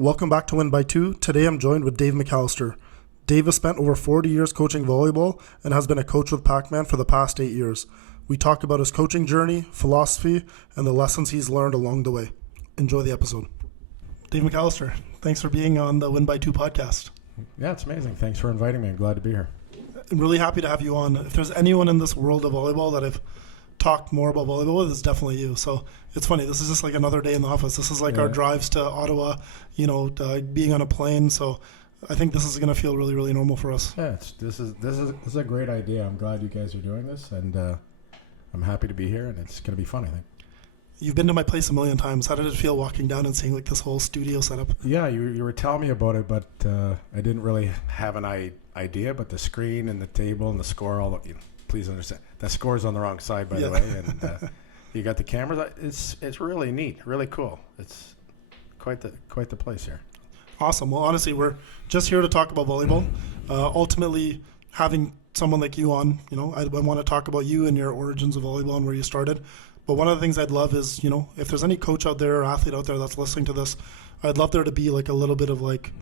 Welcome back to Win by Two. Today I'm joined with Dave McAllister. Dave has spent over 40 years coaching volleyball and has been a coach with Pakmen for the past 8 years. We talk about his coaching journey, philosophy, and the lessons he's learned along the way. Enjoy the episode. Dave McAllister, thanks for being on the Win by Two podcast. Yeah, it's amazing. Thanks for inviting me. I'm glad to be here. I'm really happy to have you on. If there's anyone in this world of volleyball that I've talked more about volleyball with, it's definitely you. So it's funny. This is just like another day in the office. This is like our drives to Ottawa, being on a plane. So I think this is going to feel really, really normal for us. Yeah, this is a great idea. I'm glad you guys are doing this, and I'm happy to be here, and it's going to be fun, I think. You've been to my place a million times. How did it feel walking down and seeing like this whole studio setup? Yeah, you were telling me about it, but I didn't really have an idea. But the screen and the table and the score, please understand, the score's on the wrong side, by the way, and you got the cameras. It's really neat, really cool. It's quite the place here. Awesome. Well, honestly, we're just here to talk about volleyball. Ultimately, having someone like you on, I want to talk about you and your origins of volleyball and where you started. But one of the things I'd love is, if there's any coach out there or athlete out there that's listening to this, I'd love there to be like a little bit of like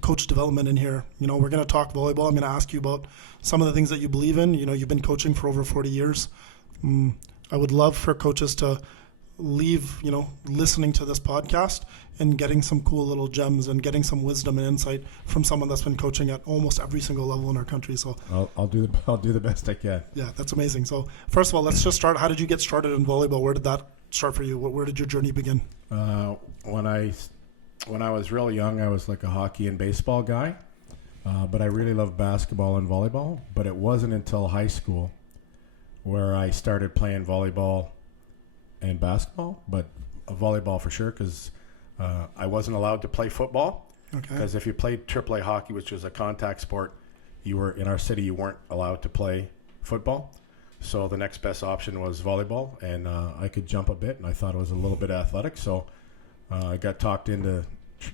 coach development in here. We're going to talk volleyball. I'm going to ask you about some of the things that you believe in. You've been coaching for over 40 years. I would love for coaches to leave, listening to this podcast and getting some cool little gems and getting some wisdom and insight from someone that's been coaching at almost every single level in our country. So I'll do the best I can. Yeah, that's amazing. So first of all, let's just start. How did you get started in volleyball? Where did that start for you? Where did your journey begin? When I was real young, I was like a hockey and baseball guy, but I really loved basketball and volleyball. But it wasn't until high school where I started playing volleyball and basketball, but volleyball for sure, because I wasn't allowed to play football. Okay. Because if you played AAA hockey, which was a contact sport, you weren't allowed to play football. So the next best option was volleyball, and I could jump a bit, and I thought it was a little bit athletic. So I got talked into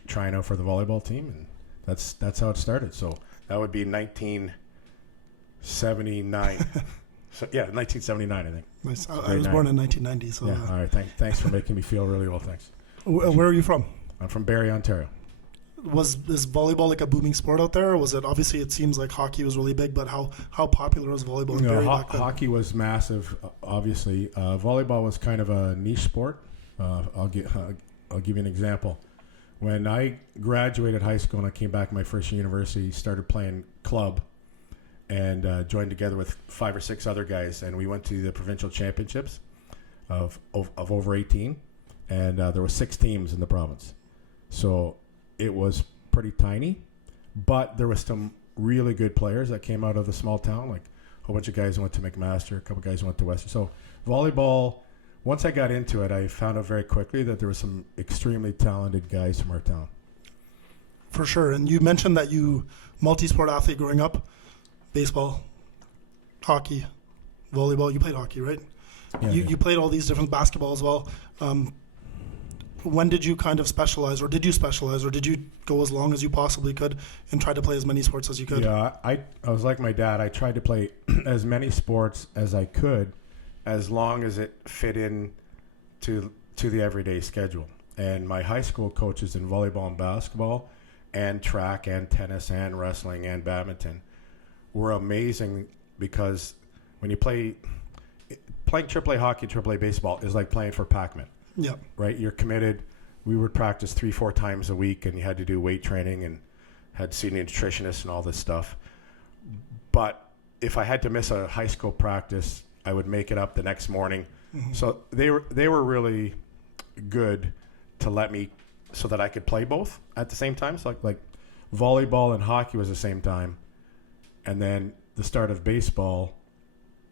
trying out for the volleyball team, and that's how it started. So that would be 1979. So, 1979, I think. Nice. I was born in 1990. So yeah. All right. Thanks for making me feel really well. Thanks. Where are you from? I'm from Barrie, Ontario. Is volleyball like a booming sport out there, or was it? Obviously, it seems like hockey was really big, but how popular was volleyball in Barrie back then? Hockey was massive. Obviously, volleyball was kind of a niche sport. I'll give you an example. When I graduated high school and I came back my first year university, started playing club, and joined together with 5 or 6 other guys, and we went to the provincial championships of over 18, and there were 6 teams in the province. So it was pretty tiny, but there was some really good players that came out of the small town, like a whole bunch of guys who went to McMaster, a couple guys who went to Western. So volleyball, once I got into it, I found out very quickly that there were some extremely talented guys from our town. For sure. And you mentioned that you multi-sport athlete growing up. Baseball, hockey, volleyball. You played hockey, right? Yeah, you played all these different basketball as well. When did you kind of specialize, or did you specialize, or did you go as long as you possibly could and try to play as many sports as you could? Yeah, I was like my dad. I tried to play as many sports as I could, as long as it fit in to the everyday schedule. And my high school coaches in volleyball and basketball and track and tennis and wrestling and badminton were amazing, because when you playing AAA hockey, AAA baseball is like playing for Pakmen. Yeah. Right? You're committed. We would practice 3-4 times a week, and you had to do weight training and had senior nutritionists and all this stuff. But if I had to miss a high school practice, I would make it up the next morning. Mm-hmm. So they were really good to let me, so that I could play both at the same time. So like volleyball and hockey was the same time. And then the start of baseball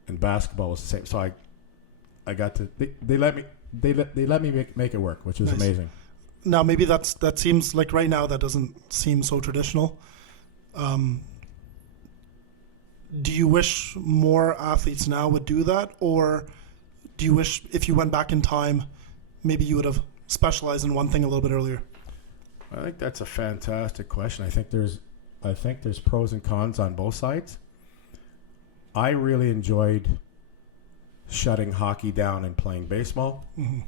and basketball was the same. So I got to they let me make it work, which was nice. Amazing. Now maybe that seems like right now that doesn't seem so traditional. Do you wish more athletes now would do that, or do you wish if you went back in time, maybe you would have specialized in one thing a little bit earlier? I think that's a fantastic question. I think there's pros and cons on both sides. I really enjoyed shutting hockey down and playing baseball, mm-hmm.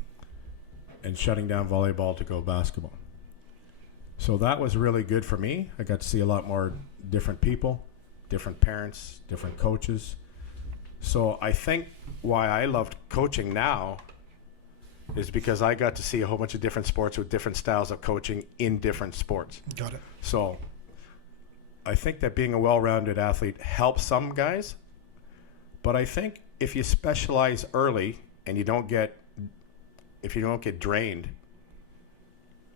and shutting down volleyball to go basketball. So that was really good for me. I got to see a lot more different people, different parents, different coaches. So I think why I loved coaching now is because I got to see a whole bunch of different sports with different styles of coaching in different sports. Got it. So I think that being a well-rounded athlete helps some guys, but I think if you specialize early and you don't get drained,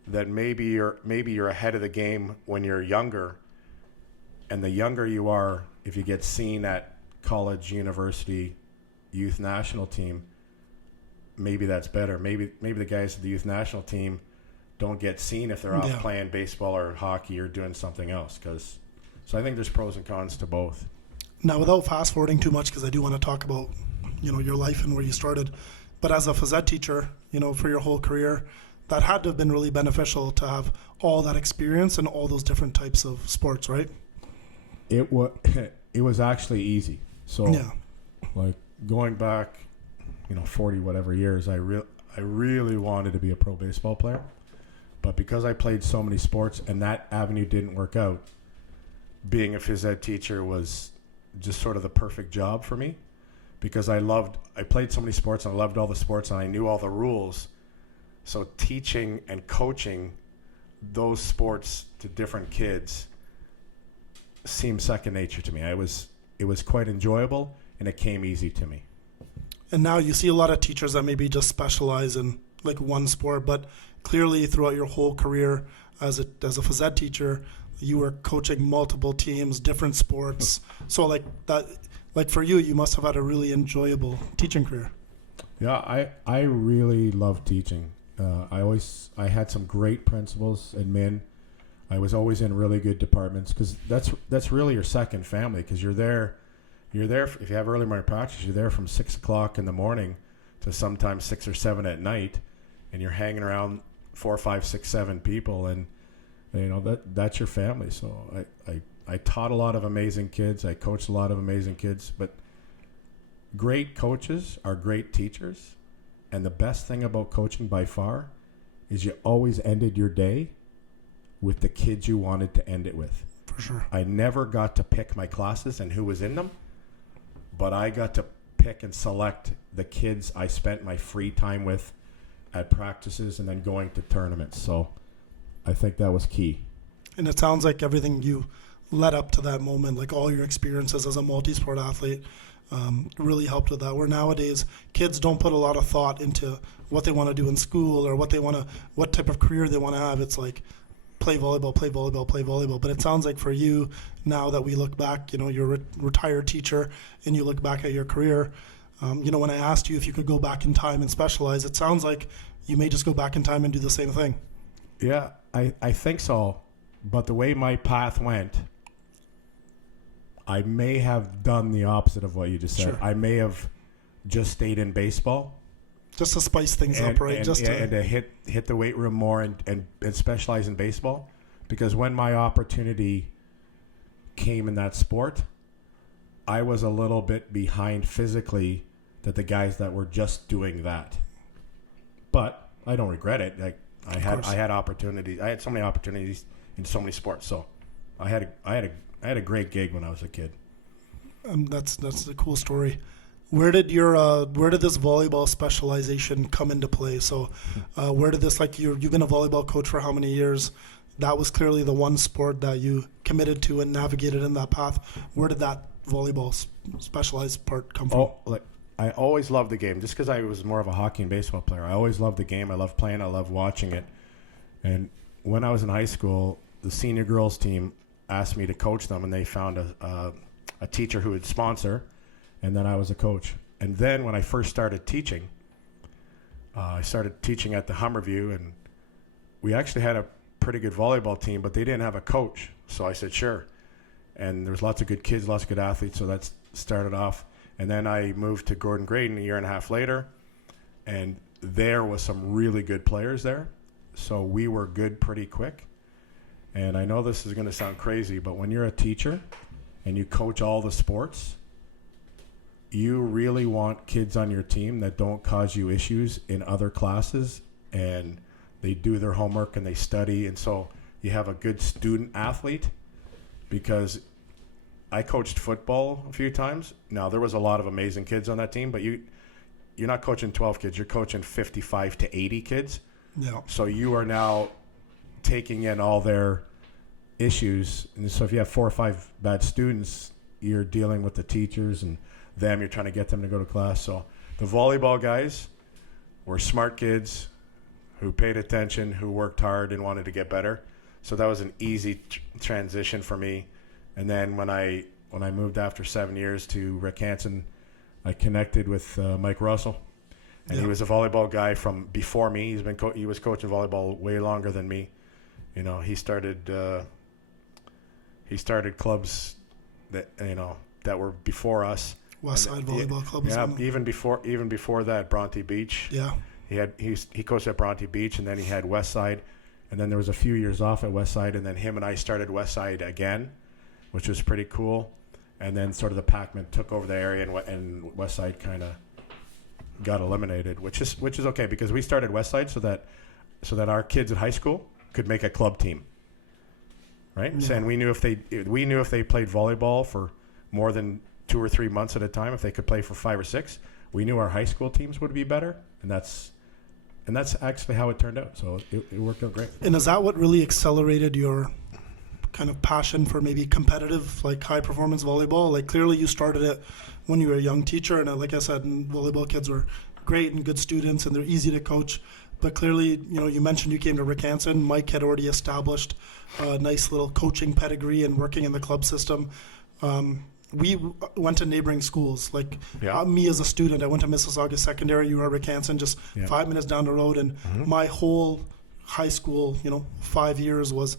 then maybe you're ahead of the game when you're younger. And the younger you are, if you get seen at college, university, youth national team, maybe that's better. Maybe the guys at the youth national team don't get seen if they're off playing baseball or hockey or doing something else. So I think there's pros and cons to both. Now, without fast forwarding too much, because I do want to talk about, your life and where you started, but as a phys ed teacher, for your whole career, that had to have been really beneficial to have all that experience and all those different types of sports, right? It was actually easy. So, like going back, 40 whatever years, I really wanted to be a pro baseball player, but because I played so many sports and that avenue didn't work out, being a phys ed teacher was just sort of the perfect job for me, because I played so many sports and I loved all the sports and I knew all the rules. So teaching and coaching those sports to different kids seemed second nature to me. It was quite enjoyable and it came easy to me. And now you see a lot of teachers that maybe just specialize in like one sport, but clearly throughout your whole career as a phys ed teacher, you were coaching multiple teams, different sports. So like for you, you must have had a really enjoyable teaching career. Yeah, I really loved teaching. I had some great principals and men. I was always in really good departments, because that's really your second family, because you're there if you have early morning practice, you're there from 6 o'clock in the morning to sometimes 6 or 7 at night, and you're hanging around 4, 5, 6, 7 people, and that's your family. So I taught a lot of amazing kids. I coached a lot of amazing kids, but great coaches are great teachers. And the best thing about coaching by far is you always ended your day with the kids you wanted to end it with. For sure. I never got to pick my classes and who was in them, but I got to pick and select the kids I spent my free time with at practices and then going to tournaments. So I think that was key. And it sounds like everything you led up to that moment, like all your experiences as a multi-sport athlete, really helped with that. Where nowadays kids don't put a lot of thought into what they want to do in school or what type of career they want to have. It's like play volleyball, play volleyball, play volleyball. But it sounds like for you, now that we look back, you're a retired teacher and you look back at your career, when I asked you if you could go back in time and specialize, it sounds like you may just go back in time and do the same thing. Yeah, I think so. But the way my path went, I may have done the opposite of what you just said. Sure. I may have just stayed in baseball. Just to spice things up, right? And to hit the weight room more and specialize in baseball. Because when my opportunity came in that sport, I was a little bit behind physically that the guys that were just doing that. But I don't regret it. Like I had opportunities. I had so many opportunities in so many sports. So I had a great gig when I was a kid. That's a cool story. Where did this volleyball specialization come into play? So, where did this, you've been a volleyball coach for how many years? That was clearly the one sport that you committed to and navigated in that path. Where did that volleyball specialized part come from? I always loved the game, just because I was more of a hockey and baseball player. I always loved the game. I loved playing. I loved watching it. And when I was in high school, the senior girls team asked me to coach them, and they found a teacher who would sponsor. And then I was a coach. And then when I first started teaching, I started teaching at the Hummerview, and we actually had a pretty good volleyball team, but they didn't have a coach. So I said, sure. And there was lots of good kids, lots of good athletes, so that started off. And then I moved to Gordon Graydon a year and a half later, and there was some really good players there. So we were good pretty quick. And I know this is going to sound crazy, but when you're a teacher and you coach all the sports, you really want kids on your team that don't cause you issues in other classes, and they do their homework and they study. And so you have a good student athlete, because I coached football a few times. Now, there was a lot of amazing kids on that team, but you're not coaching 12 kids. You're coaching 55 to 80 kids. Yeah. So you are now taking in all their issues. And so if you have 4 or 5 bad students, you're dealing with the teachers and them. You're trying to get them to go to class. So the volleyball guys were smart kids who paid attention, who worked hard and wanted to get better. So that was an easy transition for me. And then when I moved after 7 years to Rick Hansen, I connected with Mike Russell, and he was a volleyball guy from before me. He was coaching volleyball way longer than me. You know, he started clubs that were before us. Westside Volleyball Club. Yeah, even before that, Bronte Beach. Yeah. He coached at Bronte Beach, and then he had Westside, and then there was a few years off at Westside, and then him and I started Westside again, which was pretty cool. And then sort of the Pakmen took over the area, and Westside kind of got eliminated, which is okay, because we started Westside so that our kids at high school could make a club team, right? Yeah. And we knew if they played volleyball for more than 2 or 3 months at a time, if they could play for 5 or 6, we knew our high school teams would be better, and that's actually how it turned out. So it worked out great. And is that what really accelerated your kind of passion for maybe competitive, like high performance volleyball? Like, clearly you started it when you were a young teacher, and like I said, volleyball kids were great and good students and they're easy to coach, but clearly, you mentioned you came to Rick Hansen. Mike had already established a nice little coaching pedigree and working in the club system. We went to neighboring schools. Like, me as a student, I went to Mississauga Secondary. You were at Rick Hansen, just 5 minutes down the road, and my whole high school, 5 years was,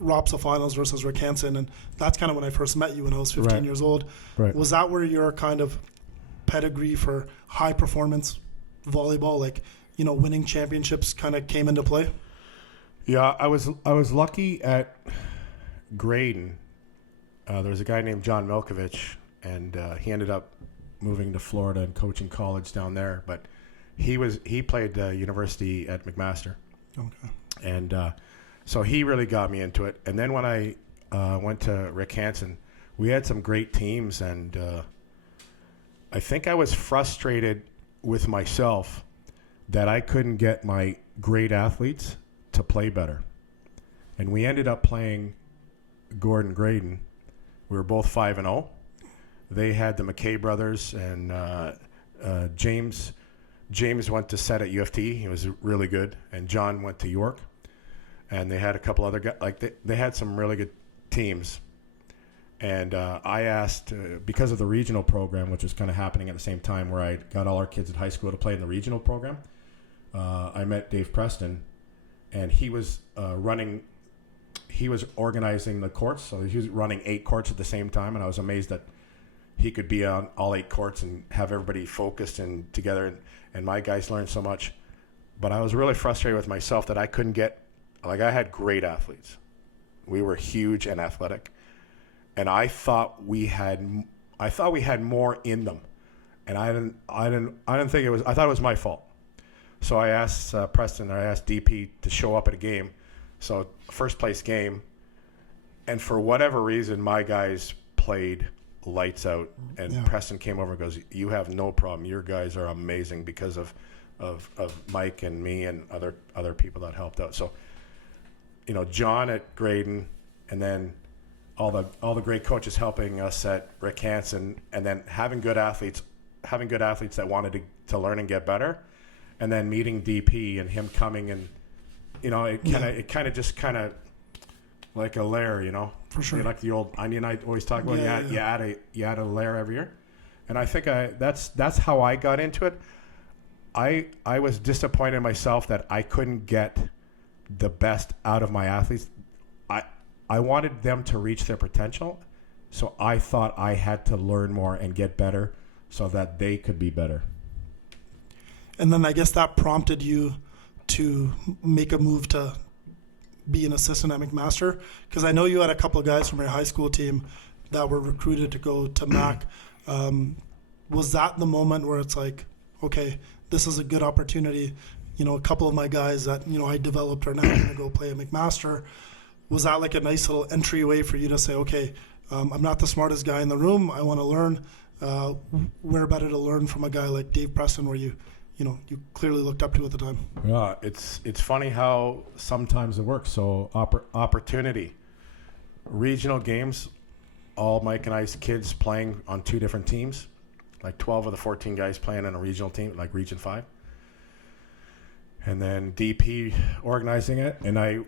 ROPSA finals versus Rick Hansen, and that's kind of when I first met you when I was 15 years old. Right. Was that where your kind of pedigree for high performance volleyball, like, winning championships, kind of came into play? Yeah, I was lucky at Graydon. There was a guy named John Milkovich, and he ended up moving to Florida and coaching college down there. But he played university at McMaster. Okay. And so he really got me into it. And then when I went to Rick Hansen, we had some great teams, and I think I was frustrated with myself that I couldn't get my great athletes to play better. And we ended up playing Gordon Graydon. We were both 5-0. They had the McKay brothers, and James went to set at U of T. He was really good. And John went to York. And they had a couple other guys. Like, they had some really good teams. And I asked, because of the regional program, which was kind of happening at the same time, where I got all our kids at high school to play in the regional program, I met Dave Preston, and he was organizing the courts. So he was running 8 courts at the same time, and I was amazed that he could be on all 8 courts and have everybody focused and together, and my guys learned so much. But I was really frustrated with myself that I couldn't get, like, I had great athletes. We were huge and athletic, and I thought we had more in them, and I didn't think it was. I thought it was my fault. So I asked Preston, or I asked DP to show up at a game. So first place game, and for whatever reason, my guys played lights out, and Preston came over and goes, "You have no problem. Your guys are amazing," because of Mike and me and other people that helped out. So, John at Graydon, and then all the great coaches helping us at Rick Hansen, and then having good athletes that wanted to learn and get better, and then meeting DP and him coming, and it kind of just like a layer, For sure. Like the old onion I always talk about. You add a layer every year, and I think that's how I got into it. I was disappointed in myself that I couldn't get the best out of my athletes. I wanted them to reach their potential, so I thought I had to learn more and get better so that they could be better. And then I guess that prompted you to make a move to be an assistant at McMaster, because I know you had a couple of guys from your high school team that were recruited to go to Mac. Was that the moment where it's like, okay, this is a good opportunity? a couple of my guys that, I developed are now going to go play at McMaster. Was that like a nice little entryway for you to say, okay, I'm not the smartest guy in the room. I want to learn. Where better to learn from a guy like Dave Preston, where you clearly looked up to at the time? Yeah, it's funny how sometimes it works. So opportunity, regional games, all Mike and I's kids playing on 2 different teams, like 12 of the 14 guys playing on a regional team, like Region 5. And then DP organizing it, and I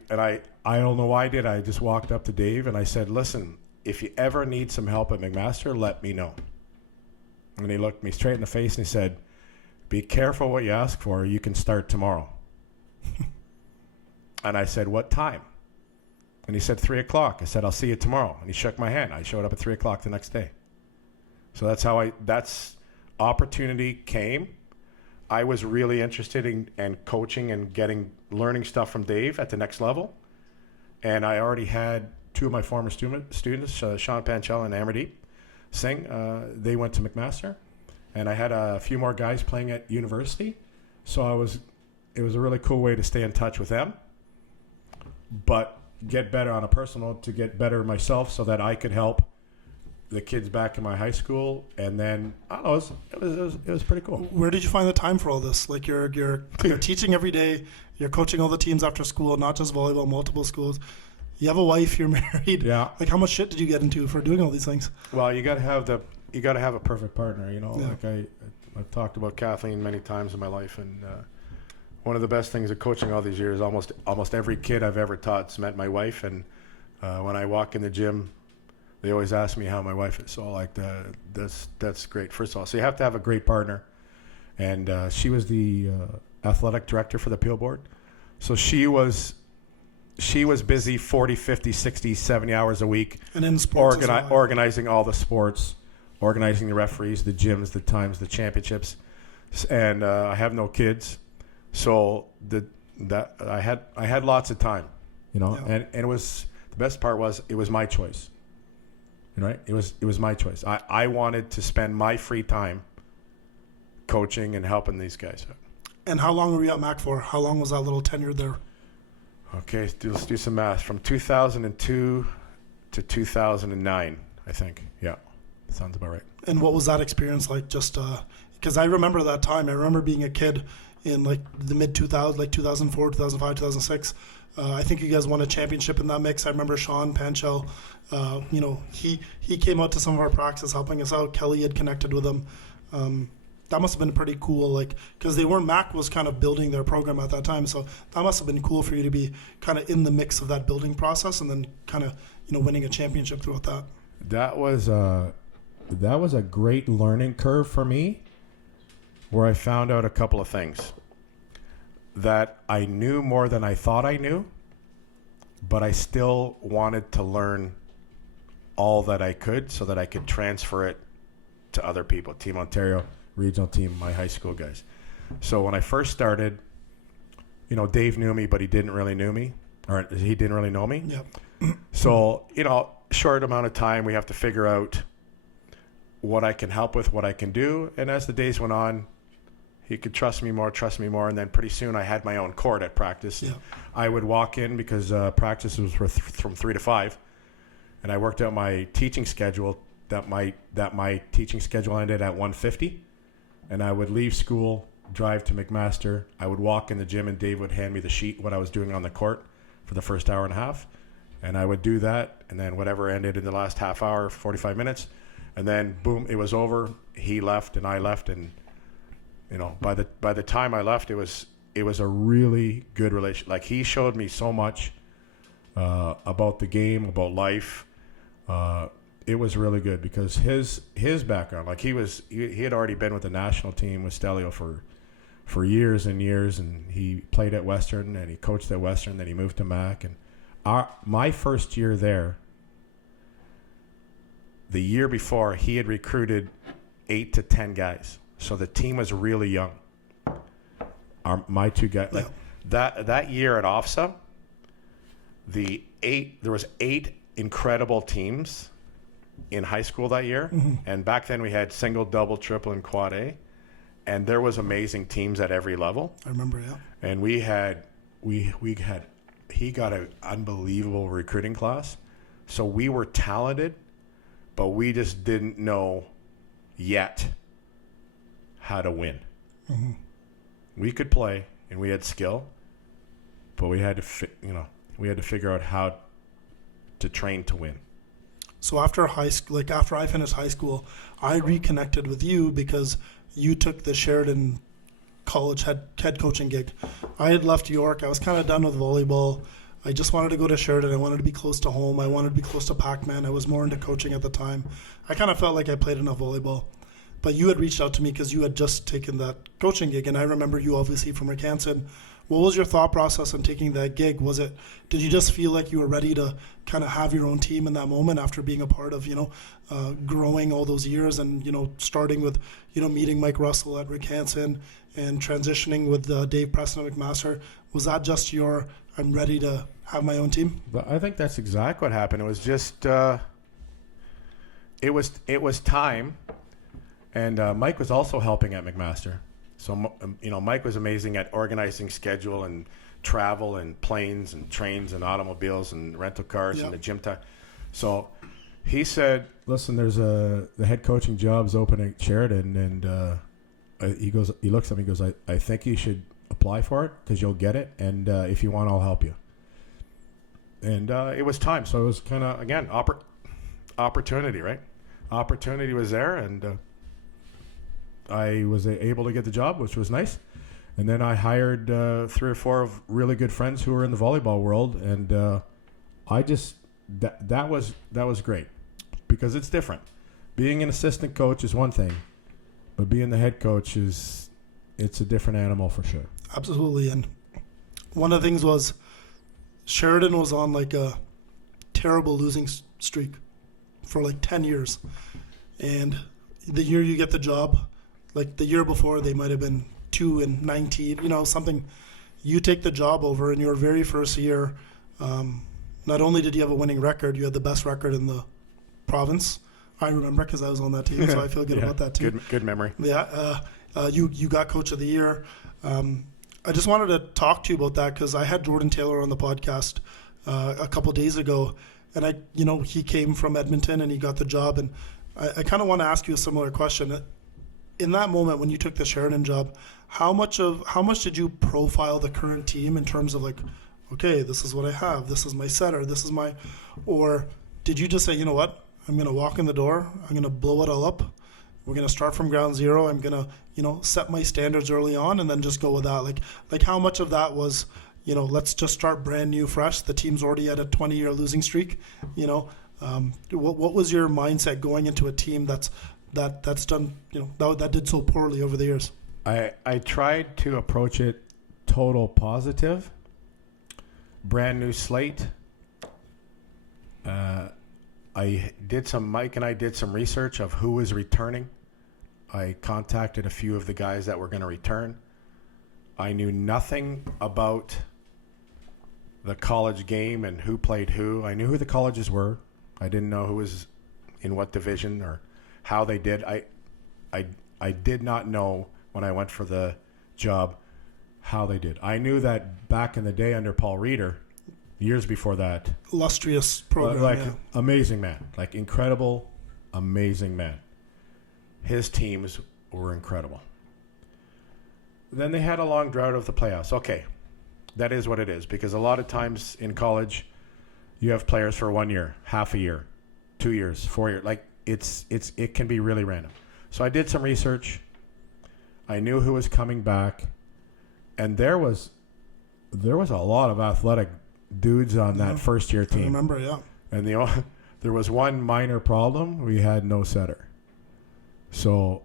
don't know why I did. I just walked up to Dave and I said, "Listen, if you ever need some help at McMaster, let me know." And he looked me straight in the face and he said, "Be careful what you ask for. You can start tomorrow." And I said, "What time?" And he said, 3 o'clock. I said, "I'll see you tomorrow." And he shook my hand. I showed up at 3 o'clock the next day. So that's opportunity came. I was really interested in coaching and learning stuff from Dave at the next level. And I already had 2 of my former students, Sean Panchel and Amardeep Singh. They went to McMaster. And I had a few more guys playing at university. So it was a really cool way to stay in touch with them, but get better on a personal, to get better myself so that I could help the kids back in my high school. And then I don't know, it was pretty cool. Where did you find the time for all this? Like you're teaching every day, you're coaching all the teams after school, not just volleyball, multiple schools. You have a wife, you're married. Yeah. Like how much shit did you get into for doing all these things? Well, you got to have a perfect partner, Yeah. Like I've talked about Kathleen many times in my life, and one of the best things of coaching all these years, almost every kid I've ever taught's met my wife, and when I walk in the gym, they always ask me how my wife is. So like that's great. First of all, so you have to have a great partner, and she was the athletic director for the appeal board, so she was busy 40, 50, 60, 70 hours a week, And in sports as well. organizing all the sports, organizing the referees, the gyms, the times, the championships. And I have no kids, so I had lots of time, Yeah. and it was, the best part was it was my choice. Right? It was my choice. I wanted to spend my free time coaching and helping these guys out. And how long were you at Mac for? How long was that little tenure there? Okay, let's do some math. From 2002 to 2009, I think. Yeah, sounds about right. And what was that experience like? Just because I remember that time. I remember being a kid in like the mid 2000s, like 2004, 2005, 2006. I think you guys won a championship in that mix. I remember Sean Panchel. He came out to some of our practices helping us out. Kelly had connected with him. That must have been pretty cool, like, because Mac was kind of building their program at that time, so that must have been cool for you to be kind of in the mix of that building process and then kind of, winning a championship throughout that. That was a great learning curve for me, where I found out a couple of things. That I knew more than I thought I knew, but I still wanted to learn all that I could so that I could transfer it to other people. Team Ontario, regional team, my high school guys. So when I first started, Dave knew me, but he didn't really know me. Yep. So, short amount of time, we have to figure out what I can help with, what I can do. And as the days went on, he could trust me more. And then pretty soon I had my own court at practice. Yeah. I would walk in because practice was from 3 to 5. And I worked out my teaching schedule that my teaching schedule ended at 1:50. And I would leave school, drive to McMaster. I would walk in the gym and Dave would hand me the sheet, what I was doing on the court for the first hour and a half. And I would do that. And then whatever ended in the last half hour, 45 minutes. And then boom, it was over. He left and I left. And by the time I left, it was a really good relationship. Like, he showed me so much about the game, about life. It was really good because his background, like he had already been with the national team with Stelio for years and years, and he played at Western and he coached at Western. Then he moved to Mac, and my first year there, the year before, he had recruited 8 to 10 guys. So the team was really young. My 2 guys, like that year at OFSA, there was 8 incredible teams in high school that year. Mm-hmm. And back then we had single, double, triple, and quad A. and there was amazing teams at every level. I remember, yeah. And he got an unbelievable recruiting class. So we were talented, but we just didn't know yet how to win. Mm-hmm. We could play and we had skill, but we had to figure out how to train to win. So after after I finished high school, I reconnected with you because you took the Sheridan College head coaching gig. I had left York. I was kind of done with volleyball. I just wanted to go to Sheridan. I wanted to be close to home. I wanted to be close to Pakmen. I was more into coaching at the time. I kind of felt like I played enough volleyball. But you had reached out to me because you had just taken that coaching gig. And I remember you obviously from Ricanson. What was your thought process on taking that gig? Did you just feel like you were ready to kind of have your own team in that moment after being a part of, growing all those years and, starting with, meeting Mike Russell at Ricanson and transitioning with Dave Preston at McMaster? Was that just I'm ready to have my own team? I think that's exactly what happened. It was just, it was time. And Mike was also helping at McMaster. So, Mike was amazing at organizing schedule and travel and planes and trains and automobiles and rental cars and the gym time. So he said, listen, there's the head coaching job's open at Sheridan. And he looks at me and goes, I think you should apply for it because you'll get it. And if you want, I'll help you. And it was time. So it was kind of, again, opportunity, right? Opportunity was there. And I was able to get the job, which was nice. And then I hired 3 or 4 of really good friends who were in the volleyball world, and that was great because it's different. Being an assistant coach is one thing, but being the head coach it's a different animal for sure. Absolutely. And one of the things was Sheridan was on like a terrible losing streak for like 10 years, and the year you get the job. Like the year before, they might have been 2-19, something. You take the job over in your very first year. Not only did you have a winning record, you had the best record in the province. I remember because I was on that team, so I feel good about that too. Good memory. Yeah, you got coach of the year. I just wanted to talk to you about that because I had Jordan Taylor on the podcast a couple days ago, and he came from Edmonton and he got the job, and I kind of want to ask you a similar question. In that moment when you took the Sheridan job, how much did you profile the current team in terms of like, okay, this is what I have, this is my setter, or did you just say, you know what, I'm going to walk in the door, I'm going to blow it all up, we're going to start from ground zero, I'm going to, set my standards early on and then just go with that? Like how much of that was, let's just start brand new, fresh, the team's already at a 20-year losing streak, what was your mindset going into a team that's done, that did so poorly over the years? I tried to approach it total positive, brand new slate. Mike and I did some research of who was returning. I contacted a few of the guys that were going to return. I knew nothing about the college game and who played who. I knew who the colleges were. I didn't know who was in what division or how they did. I did not know when I went for the job how they did. I knew that back in the day under Paul Reeder, years before that, illustrious program, amazing man, like incredible, amazing man. His teams were incredible. Then they had a long drought of the playoffs. Okay, that is what it is, because a lot of times in college, you have players for 1 year, half a year, 2 years, 4 years. Like it can be really random. So I did some research. I knew who was coming back, and there was a lot of athletic dudes on that first year team. I remember, yeah. And there was one minor problem: we had no setter. So,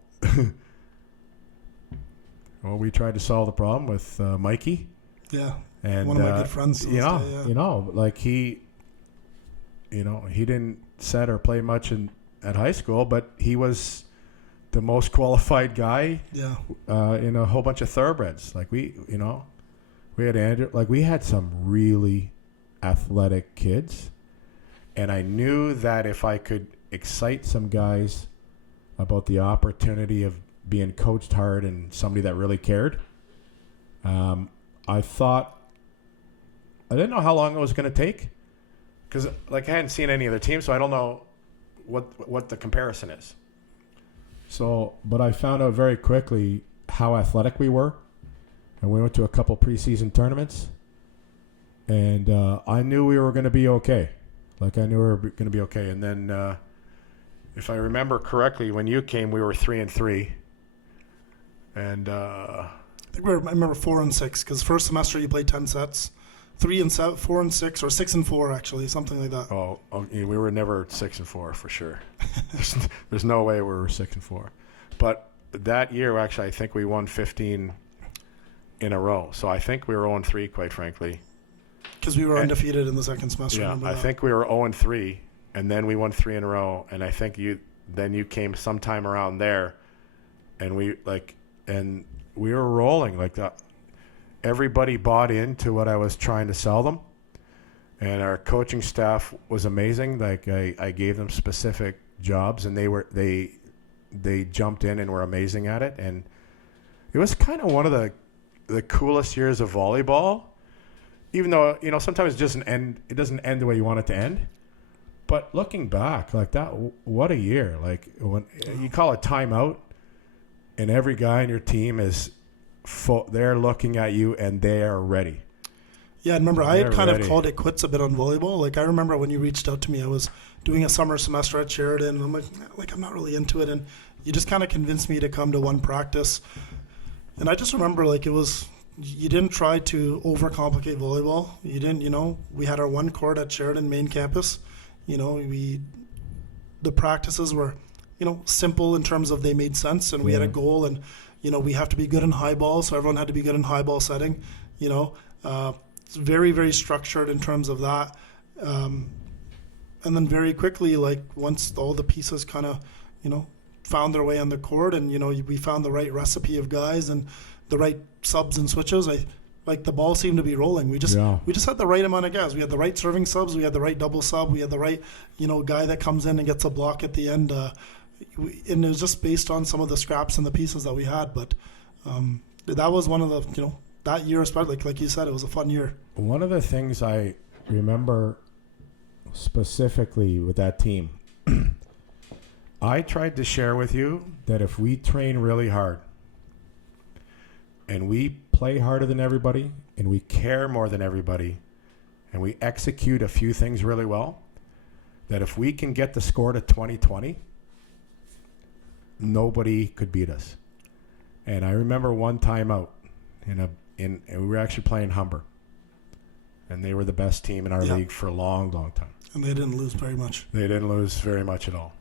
well, we tried to solve the problem with Mikey. Yeah, and one of my good friends. Like he didn't set or play much at high school, but he was the most qualified guy. Yeah. In a whole bunch of thoroughbreds. Like we had Andrew. Like we had some really athletic kids, and I knew that if I could excite some guys about the opportunity of being coached hard and somebody that really cared. I thought, I didn't know how long it was going to take because like I hadn't seen any other team, so I don't know what the comparison is. So, but I found out very quickly how athletic we were, and we went to a couple preseason tournaments, and I knew we were going to be okay. Like I knew we were going to be okay, and then if I remember correctly, when you came, we were 3-3, and I remember 4-6 because first semester you played 10 sets, 3-7, 4-6, or 6-4 actually, something like that. Oh, we were never 6-4 for sure. There's no way we were 6-4, but that year actually I think we won 15 in a row. So I think we were 0-3, quite frankly. Because we were undefeated in the second semester. Yeah, I think we were 0-3, and then we won 3 in a row. And I think you came sometime around there, and we were rolling like that. Everybody bought into what I was trying to sell them, and our coaching staff was amazing. Like I gave them specific jobs, and they jumped in and were amazing at it. And it was kind of one of the coolest years of volleyball. Even though, sometimes it doesn't end the way you want it to end. But looking back, like that, what a year. Like when you call a timeout and every guy on your team is they're looking at you and they are ready. Yeah, I remember I had kind of called it quits a bit on volleyball. Like I remember when you reached out to me, I was doing a summer semester at Sheridan, and I'm like I'm not really into it. And you just kind of convinced me to come to one practice. And I just remember like you didn't try to overcomplicate volleyball. You didn't, we had our one court at Sheridan main campus. The practices were, simple in terms of they made sense, and we had a goal, and, we have to be good in high ball, so everyone had to be good in high ball setting. It's very, very structured in terms of that. And then very quickly, like once all the pieces kind of, found their way on the court, and, we found the right recipe of guys and the right subs and switches, the ball seemed to be rolling. We just had the right amount of guys. We had the right serving subs. We had the right double sub. We had the right, guy that comes in and gets a block at the end. And it was just based on some of the scraps and the pieces that we had. But that was one of the, that year, especially, like you said, it was a fun year. One of the things I remember specifically with that team, I tried to share with you that if we train really hard, and we play harder than everybody, and we care more than everybody, and we execute a few things really well, that if we can get the score to 20-20, nobody could beat us. And I remember one time out, and we were actually playing Humber, and they were the best team in our league for a long, long time. And they didn't lose very much. They didn't lose very much at all.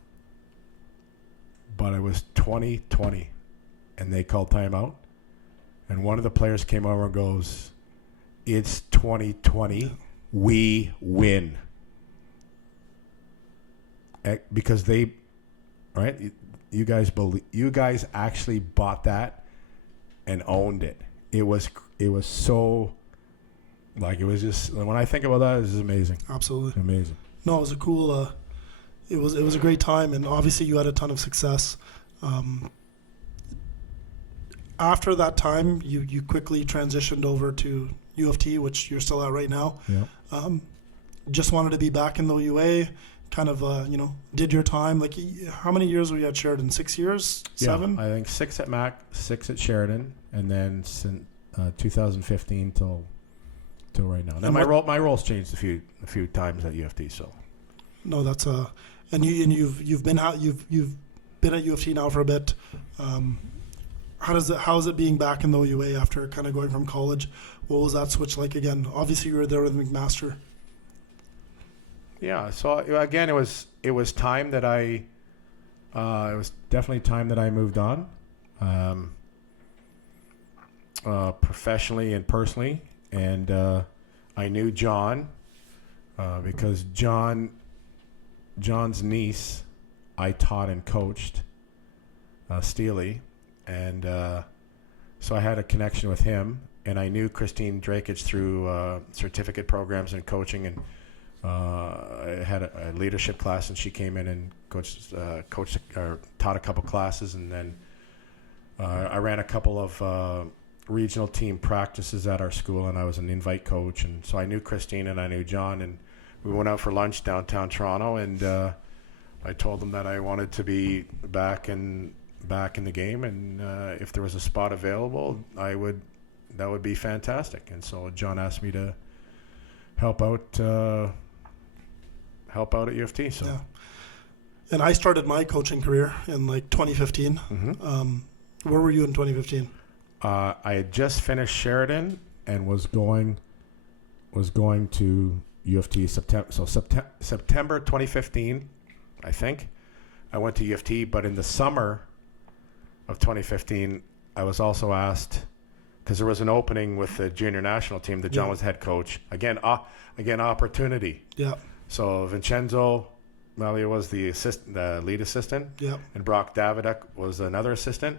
But it was 20-20, and they called timeout. And one of the players came over and goes, "It's 20-20. We win." Because you guys actually bought that and owned it. It was so, like, it was just, when I think about that, it was amazing. Absolutely. Amazing. No, it was a cool, it was a great time, and obviously you had a ton of success. After that time, you quickly transitioned over to U of T, which you're still at right now. Yeah. Just wanted to be back in the OUA, kind of, did your time. Like, how many years were you at Sheridan? 6 years? 7? Yeah, I think 6 at Mac, 6 at Sheridan, and then since 2015 till right now. Now my role's changed a few times at U of T. So. No, that's and you've been at U of T now for a bit. How is it being back in the OUA after kind of going from college? What was that switch like again? Obviously, you were there with McMaster. Yeah. So again, it was time that it was definitely time that I moved on, professionally and personally, and I knew John because John's niece I taught and coached, Steely. And so I had a connection with him, and I knew Christine Drakich through certificate programs and coaching, and I had a leadership class, and she came in and coached or taught a couple classes, and then I ran a couple of regional team practices at our school, and I was an invite coach, and so I knew Christine and I knew John, and we went out for lunch downtown Toronto, and I told them that I wanted to be back in the game, and if there was a spot available, that would be fantastic. And so John asked me to help out at U of T. So. Yeah. And I started my coaching career in like 2015. Mm-hmm. Where were you in 2015? I had just finished Sheridan and was going to U of T September 2015, I think. I went to U of T, but in the summer of 2015, I was also asked, because there was an opening with the junior national team that John was head coach. Again, opportunity. Yeah. So Vincenzo Malia was the lead assistant. Yeah. And Brock Daviduk was another assistant.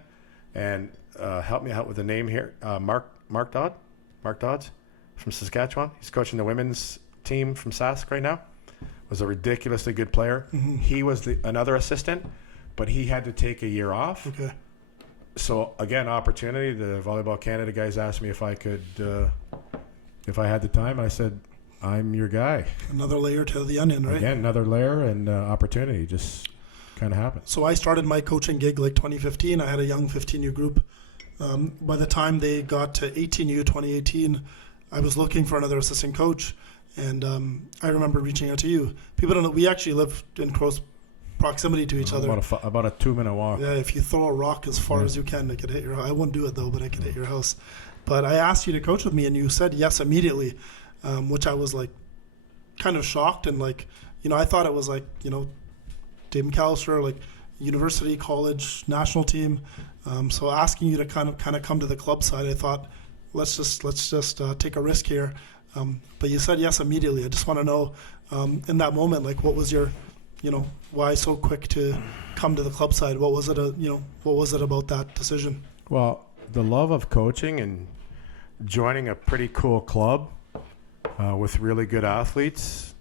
And help me out with the name here. Mark Dodds from Saskatchewan. He's coaching the women's team from Sask right now. Was a ridiculously good player. Mm-hmm. He was another assistant, but he had to take a year off. Okay. So again, opportunity. The Volleyball Canada guys asked me if I could, if I had the time. I said, I'm your guy. Another layer to the onion, right? Again, another layer and opportunity just kind of happened. So I started my coaching gig like 2015. I had a young 15U group. By the time they got to 18U 2018, I was looking for another assistant coach. And I remember reaching out to you. People don't know, we actually live in close proximity to each other. About a 2-minute walk. Yeah, if you throw a rock as far as you can, it could hit your house. I won't do it though, but it could hit your house. But I asked you to coach with me, and you said yes immediately, which I was like kind of shocked. And like, I thought it was like, Dave McAllister, like university, college, national team. So asking you to kind of come to the club side, I thought, let's just take a risk here. But you said yes immediately. I just want to know, in that moment, like, what was your, why so quick to come to the club side? What was it? What was it about that decision? Well, the love of coaching and joining a pretty cool club with really good athletes.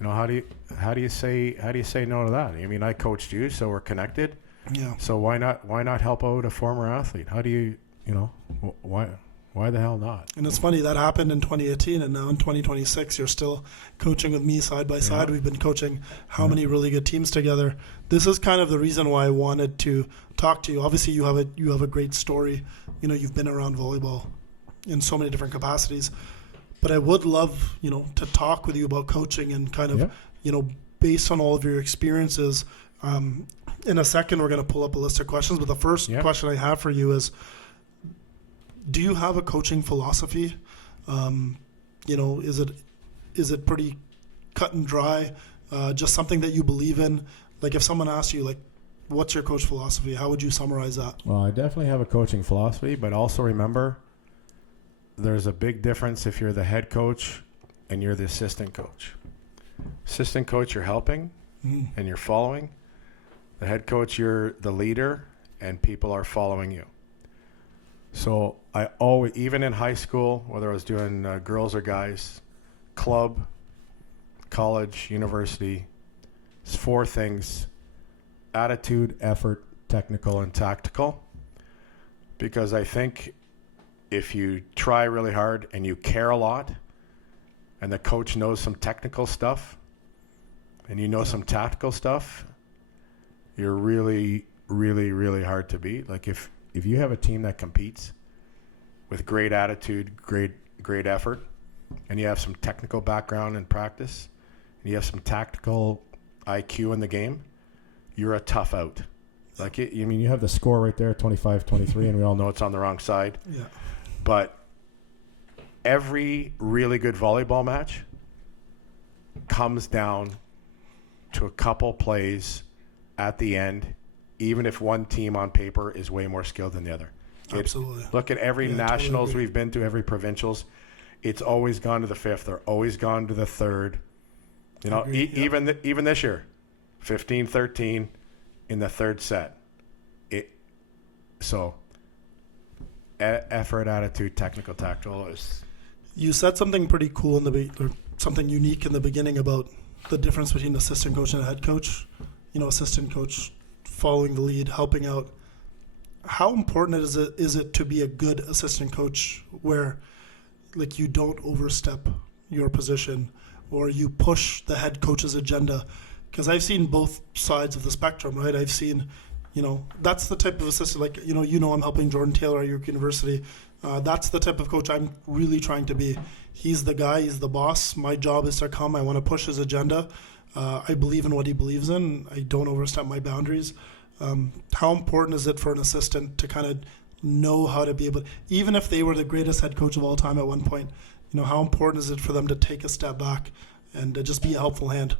How do you say no to that? I mean, I coached you, so we're connected. Yeah. So why not help out a former athlete? How do you why the hell not? And it's funny, that happened in 2018, and now in 2026, you're still coaching with me side by side. We've been coaching how many really good teams together. This is kind of the reason why I wanted to talk to you. Obviously, you have a great story. You've been around volleyball in so many different capacities. But I would love, to talk with you about coaching and kind of, based on all of your experiences. In a second, we're going to pull up a list of questions. But the first question I have for you is, do you have a coaching philosophy? Is it pretty cut and dry? Just something that you believe in? Like if someone asked you, like, what's your coach philosophy? How would you summarize that? Well, I definitely have a coaching philosophy, but also remember, there's a big difference if you're the head coach and you're the assistant coach. Assistant coach, you're helping and you're following. The head coach, you're the leader and people are following you. So I always, even in high school, whether I was doing girls or guys, club, college, university, it's 4 things: attitude, effort, technical, and tactical. Because I think if you try really hard and you care a lot, and the coach knows some technical stuff, and you know some tactical stuff, you're really, really, really hard to beat. Like if you have a team that competes with great attitude, great effort, and you have some technical background and practice, and you have some tactical IQ in the game, you're a tough out. Like you have the score right there, 25-23, and we all know it's on the wrong side. Yeah. But every really good volleyball match comes down to a couple plays at the end, even if one team on paper is way more skilled than the other. Absolutely. Look at every nationals we've been to, every provincials. It's always gone to the 5th or always gone to the 3rd. Even this year, 15-13 in the 3rd set. Effort, attitude, technical, tactical is. You said something pretty cool or something unique in the beginning about the difference between assistant coach and a head coach. Assistant coach following the lead, helping out. how important is it to be a good assistant coach where like you don't overstep your position or you push the head coach's agenda? Because I've seen both sides of the spectrum, right? I've seen, that's the type of assistant, like, I'm helping Jordan Taylor at York University. That's the type of coach I'm really trying to be. He's the guy, he's the boss. My job is to come. I want to push his agenda. I believe in what he believes in. I don't overstep my boundaries. How important is it for an assistant to kind of know how to be able, even if they were the greatest head coach of all time at one point, how important is it for them to take a step back and to just be a helpful hand?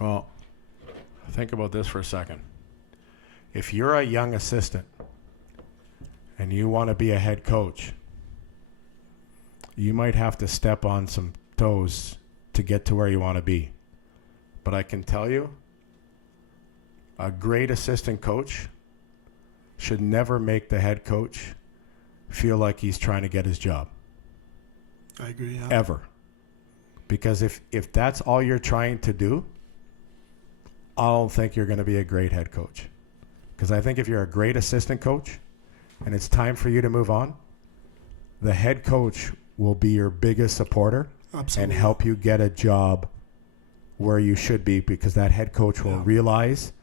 Well, think about this for a second. If you're a young assistant and you want to be a head coach, you might have to step on some toes to get to where you want to be. But I can tell you, a great assistant coach should never make the head coach feel like he's trying to get his job. I agree. Yeah. Ever. Because if that's all you're trying to do, I don't think you're going to be a great head coach. Because I think if you're a great assistant coach and it's time for you to move on, the head coach will be your biggest supporter. Absolutely. And help you get a job where you should be, because that head coach will realize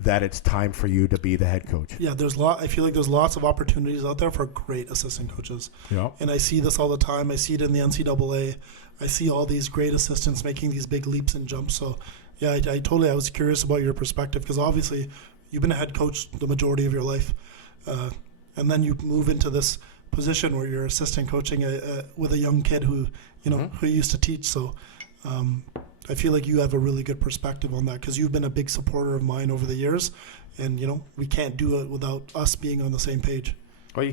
that it's time for you to be the head coach. Yeah, I feel like there's lots of opportunities out there for great assistant coaches. Yeah. And I see this all the time. I see it in the NCAA. I see all these great assistants making these big leaps and jumps. So, yeah, I was curious about your perspective, because obviously you've been a head coach the majority of your life. And then you move into this position where you're assistant coaching with a young kid who you used to teach. So I feel like you have a really good perspective on that, because you've been a big supporter of mine over the years, and we can't do it without us being on the same page. Well,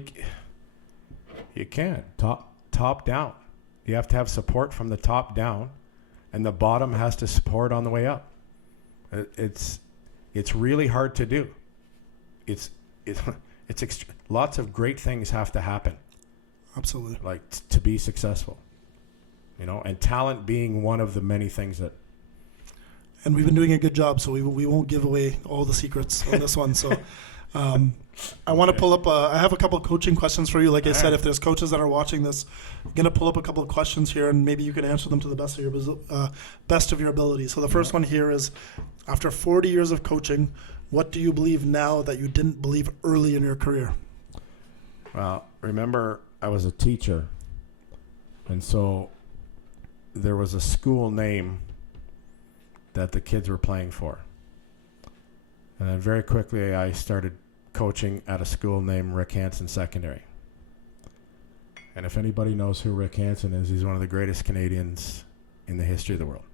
you can't. Top down. You have to have support from the top down, and the bottom has to support on the way up. It's really hard to do. Lots of great things have to happen. Absolutely. Like to be successful. And talent being one of the many things that. And we've been doing a good job, so we won't give away all the secrets on this one. So I want to pull up, I have a couple of coaching questions for you. Like I said, if there's coaches that are watching this, I'm going to pull up a couple of questions here, and maybe you can answer them to the best of your ability. So the first one here is, after 40 years of coaching, what do you believe now that you didn't believe early in your career? Well, remember, I was a teacher, and so there was a school name that the kids were playing for. And then very quickly I started coaching at a school named Rick Hansen Secondary. And if anybody knows who Rick Hansen is, he's one of the greatest Canadians in the history of the world.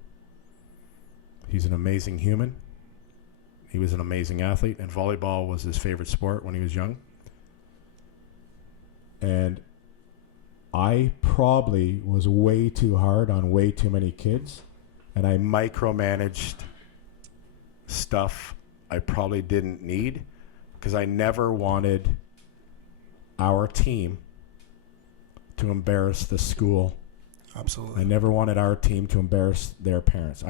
He's an amazing human. He was an amazing athlete, and volleyball was his favorite sport when he was young. And I probably was way too hard on way too many kids, and I micromanaged stuff I probably didn't need, because I never wanted our team to embarrass the school. Absolutely. I never wanted our team to embarrass their parents.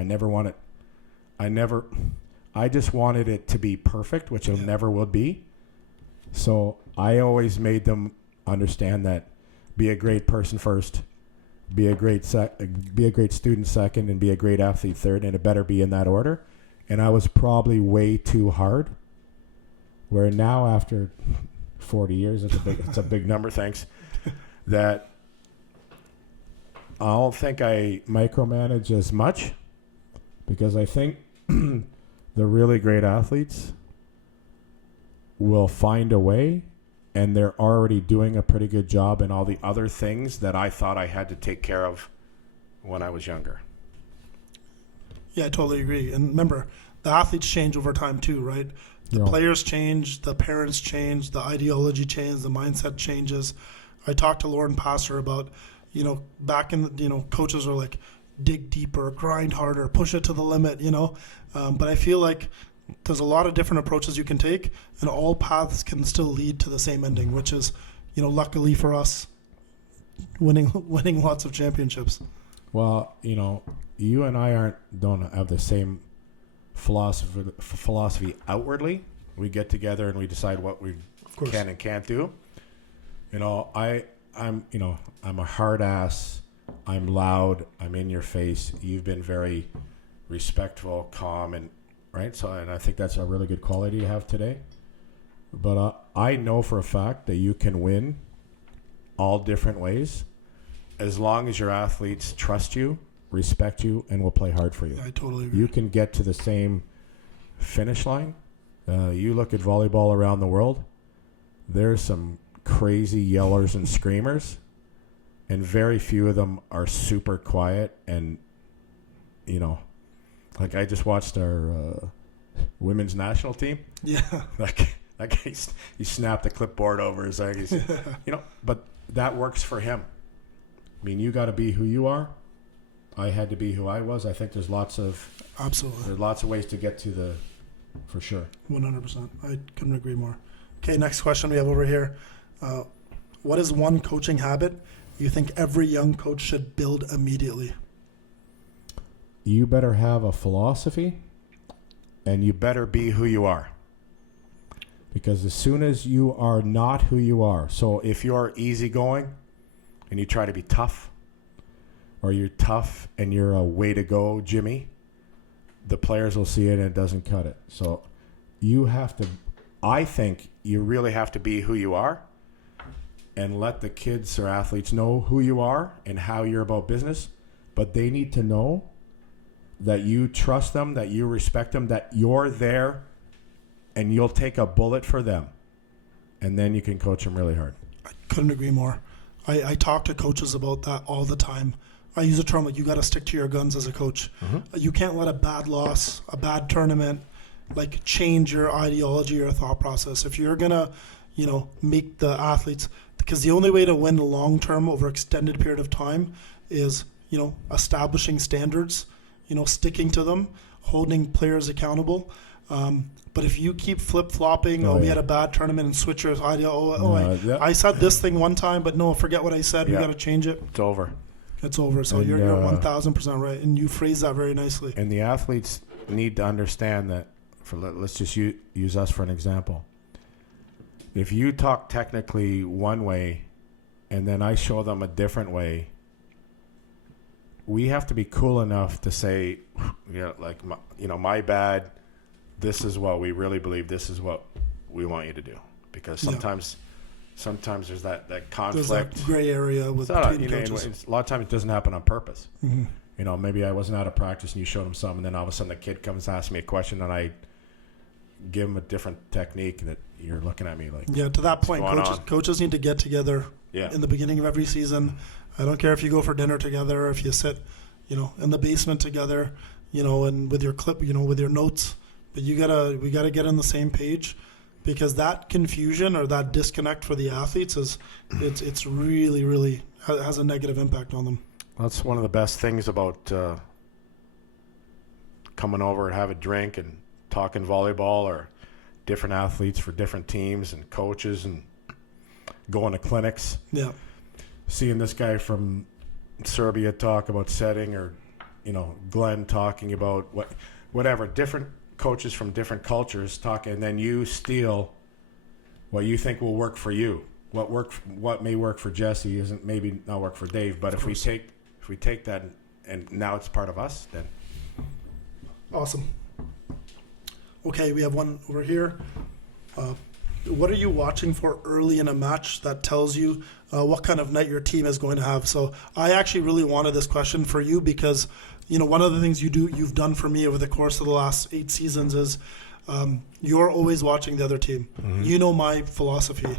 I just wanted it to be perfect, which it never would be. So I always made them understand that be a great person first, be a great student second, and be a great athlete third, and it better be in that order. And I was probably way too hard. Where now, after 40 years, it's a big number, thanks, that I don't think I micromanage as much, because I think the really great athletes will find a way, and they're already doing a pretty good job in all the other things that I thought I had to take care of when I was younger. Yeah, I totally agree. And remember, the athletes change over time too, right? The players change, the parents change, the ideology changes, the mindset changes. I talked to Lauren Passer about, back in the, coaches are like, dig deeper, grind harder, push it to the limit, But I feel like there's a lot of different approaches you can take, and all paths can still lead to the same ending, which is, luckily for us, winning lots of championships. Well, you and I don't have the same philosophy outwardly. We get together and we decide what we can and can't do. I'm a hard ass. I'm loud. I'm in your face. You've been very respectful, calm, and right. So, and I think that's a really good quality you have today. But I know for a fact that you can win all different ways as long as your athletes trust you, respect you, and will play hard for you. I totally agree. You can get to the same finish line. You look at volleyball around the world, there's some crazy yellers and screamers, and very few of them are super quiet. And, like I just watched our women's national team. Yeah. Like he snapped the clipboard over his leg. But that works for him. I mean, you got to be who you are. I had to be who I was. I think there's lots of ways to get to for sure. 100%. I couldn't agree more. Okay, next question we have over here. What is one coaching habit you think every young coach should build immediately? You better have a philosophy, and you better be who you are. Because as soon as you are not who you are, so if you're easygoing and you try to be tough, or you're tough and you're a way to go Jimmy, the players will see it and it doesn't cut it. So I think you really have to be who you are and let the kids or athletes know who you are and how you're about business. But they need to know that you trust them, that you respect them, that you're there and you'll take a bullet for them. And then you can coach them really hard. I couldn't agree more. I talk to coaches about that all the time. I use a term like you got to stick to your guns as a coach. Mm-hmm. You can't let a bad loss, a bad tournament, like change your ideology or thought process. If you're gonna, make the athletes, because the only way to win long term over extended period of time is, establishing standards, sticking to them, holding players accountable. But if you keep flip-flopping, we had a bad tournament and switch your idea. I said this thing one time, but no, forget what I said. We got to change it. It's over. It's over. So you're 1,000% right, and you phrase that very nicely. And the athletes need to understand that. Let's just use us for an example. If you talk technically one way, and then I show them a different way, we have to be cool enough to say, my bad. This is what we really believe. This is what we want you to do. Because sometimes there's that conflict. There's that gray area with between coaches. A lot of times it doesn't happen on purpose. Mm-hmm. Maybe I wasn't out of practice and you showed them some, and then all of a sudden the kid comes and asks me a question, and I give him a different technique that you're looking at me like. Yeah, to that point, coaches need to get together in the beginning of every season. I don't care if you go for dinner together, or if you sit, in the basement together, and with your clip, with your notes. But we gotta get on the same page, because that confusion or that disconnect for the athletes it's really, really has a negative impact on them. That's one of the best things about coming over and have a drink and talking volleyball, or different athletes for different teams and coaches, and going to clinics. Yeah. Seeing this guy from Serbia talk about setting, or Glenn talking about whatever, different coaches from different cultures talk, and then you steal what you think will work for you. What may work for Jessy isn't maybe not work for Dave. But if we take that and now it's part of us, then awesome. Okay, we have one over here. What are you watching for early in a match that tells you what kind of night your team is going to have? So I actually really wanted this question for you, because one of the things you've done for me over the course of the last 8 seasons is you're always watching the other team. Mm-hmm. You know my philosophy.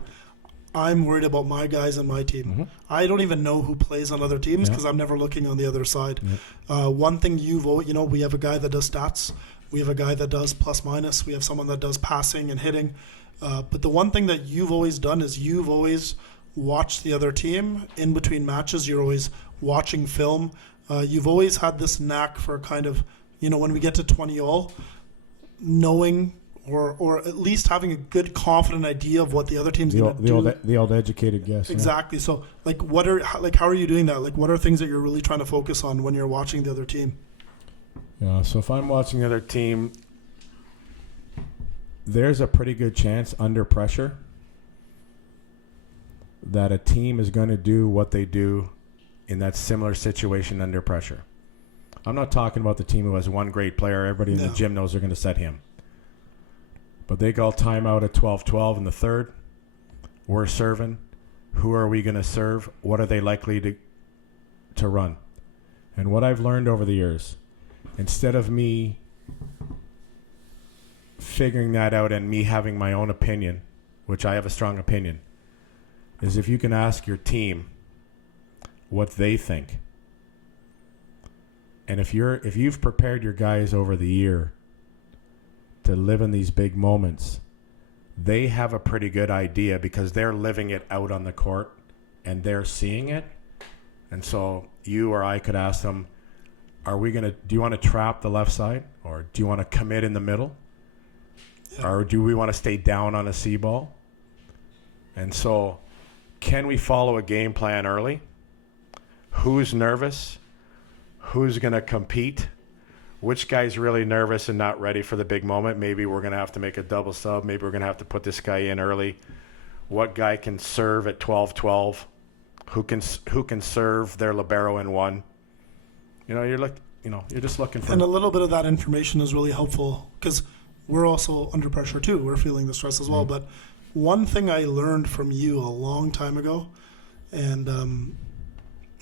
I'm worried about my guys and my team. Mm-hmm. I don't even know who plays on other teams, because I'm never looking on the other side. Yeah. One thing we have a guy that does stats. We have a guy that does plus minus. We have someone that does passing and hitting. But the one thing that you've always done is you've always watched the other team in between matches. You're always watching film. You've always had this knack for kind of, when we get to 20 all, knowing or at least having a good, confident idea of what the other team's going to do. The old educated guess. Exactly. Yeah. So, how are you doing that? Like, what are things that you're really trying to focus on when you're watching the other team? Yeah. So if I'm watching the other team, there's a pretty good chance under pressure that a team is going to do what they do in that similar situation under pressure. I'm not talking about the team who has one great player. Everybody in the gym knows they're going to set him. But they call timeout at 12-12 in the third. We're serving. Who are we going to serve? What are they likely to run? And what I've learned over the years, instead of me figuring that out and me having my own opinion, which I have a strong opinion, is if you can ask your team what they think. And if you've prepared your guys over the year to live in these big moments, they have a pretty good idea because they're living it out on the court and they're seeing it. And so you or I could ask them, do you want to trap the left side, or do you want to commit in the middle? Yeah. Or do we want to stay down on a C ball? And so can we follow a game plan early? Who's nervous? Who's going to compete? Which guy's really nervous and not ready for the big moment? Maybe we're going to have to make a double sub. Maybe we're going to have to put this guy in early. What guy can serve at 12-12? Who can serve their libero in one? You're just looking for. And a little bit of that information is really helpful because we're also under pressure too. We're feeling the stress as well. But one thing I learned from you a long time ago, and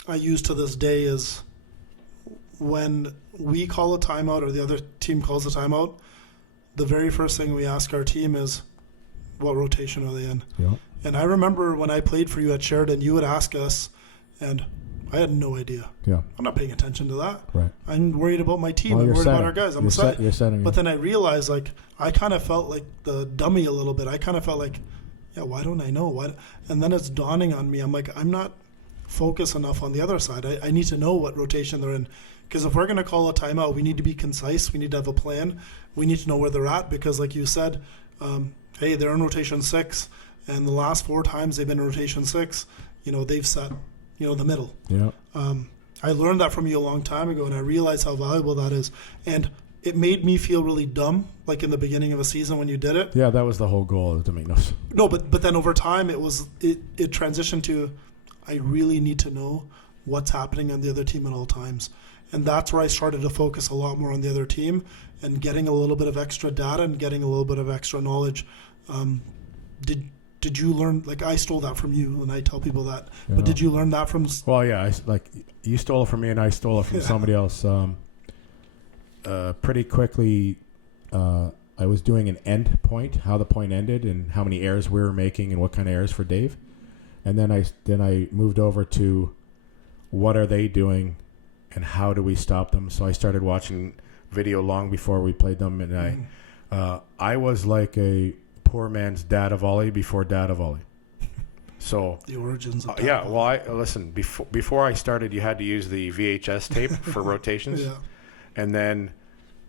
I use to this day, is when we call a timeout or the other team calls a timeout, the very first thing we ask our team is, what rotation are they in? Yeah. And I remember when I played for you at Sheridan, you would ask us, and I had no idea. Yeah. I'm not paying attention to that. Right. I'm worried about my team. Well, I'm worried about our guys. You're setting. But then I realized, I kind of felt like the dummy a little bit. I kind of felt like, why don't I know? And then it's dawning on me. I'm like, I'm not focused enough on the other side. I need to know what rotation they're in. Because if we're going to call a timeout, we need to be concise. We need to have a plan. We need to know where they're at because, like you said, hey, they're in rotation 6, and the last 4 times they've been in rotation 6, they've set, the middle. Yeah. I learned that from you a long time ago, and I realized how valuable that is. And it made me feel really dumb, like in the beginning of a season when you did it. Yeah, that was the whole goal, to make No, but then over time it transitioned to, I really need to know what's happening on the other team at all times. And that's where I started to focus a lot more on the other team and getting a little bit of extra data and getting a little bit of extra knowledge. Did you learn, I stole that from you, and I tell people that, but did you learn that from? Well, yeah, you stole it from me and I stole it from somebody else. Pretty quickly, I was doing an end point, how the point ended and how many errors we were making and what kind of errors for Dave. And then I moved over to what are they doing and how do we stop them? So I started watching video long before we played them, and I was like a poor man's data volley before data volley. So the origins of yeah, well, listen, before I started, you had to use the VHS tape for rotations. Yeah. And then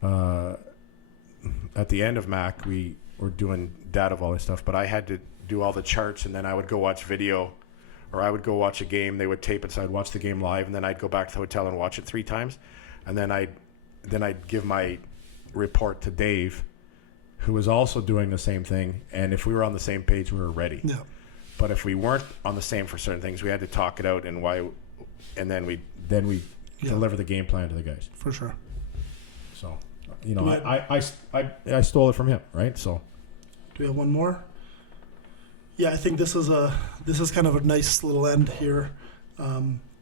at the end of MAC, we were doing data volley stuff, but I had to do all the charts, and then I would go watch video, or I would go watch a game. They would tape it, so I'd watch the game live, and then I'd go back to the hotel and watch it 3 times. And then I'd give my report to Dave, who was also doing the same thing. And if we were on the same page, we were ready. Yeah. But if we weren't on the same for certain things, we had to talk it out and then we deliver the game plan to the guys. For sure. So, I stole it from him, right? So, do we have one more? Yeah, I think this is kind of a nice little end here.